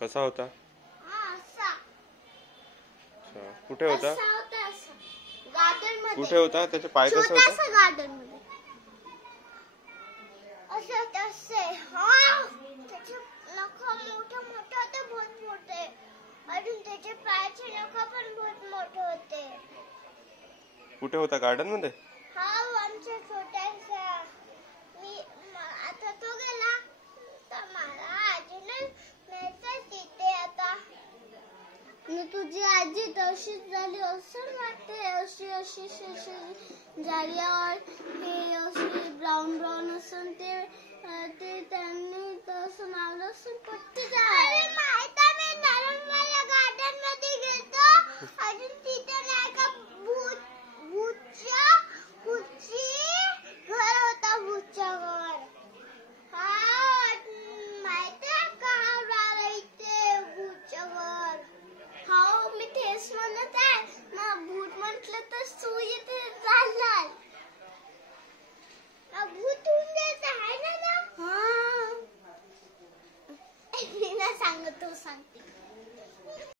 कसा होता? असा कुठे होता? गार्डन मध्ये. कुठे होता? त्याचे पाय कसे होते? छोटासा गार्डन मध्ये. असं तसे हा त्याचे नख मोठे मोठे होते, बहुत मोठे. अजून त्याचे पायाचे नख पण बहुत मोठे होते. कुठे होता? गार्डन मध्ये? हा आमच्या छोट्यासा. आता तो गेला तर मला आजीने न्यायचं तिथे आता. तुझी आजी तशीच झाली असं वाटते. अशी अशी अशी झाल्यावर हे अशी ब्राऊन ब्राऊन असून ते त्यांनी तसं लावलं असून पट्टी झाली. माहित आहे मी नारंगवाल्या गार्डन मध्ये गेलतो. अजून तिथे नाही का भूतच्या घर होता. भूतच्या घर. हा माहित आहे का राहिला इथे भूतच्या घर. हो मी तेच म्हणत आहे ना. भूत म्हटलं तर सुई ते चालणार ना. भूत होऊन जायचं आहे ना. हा मी ना सांगत, तू सांगते.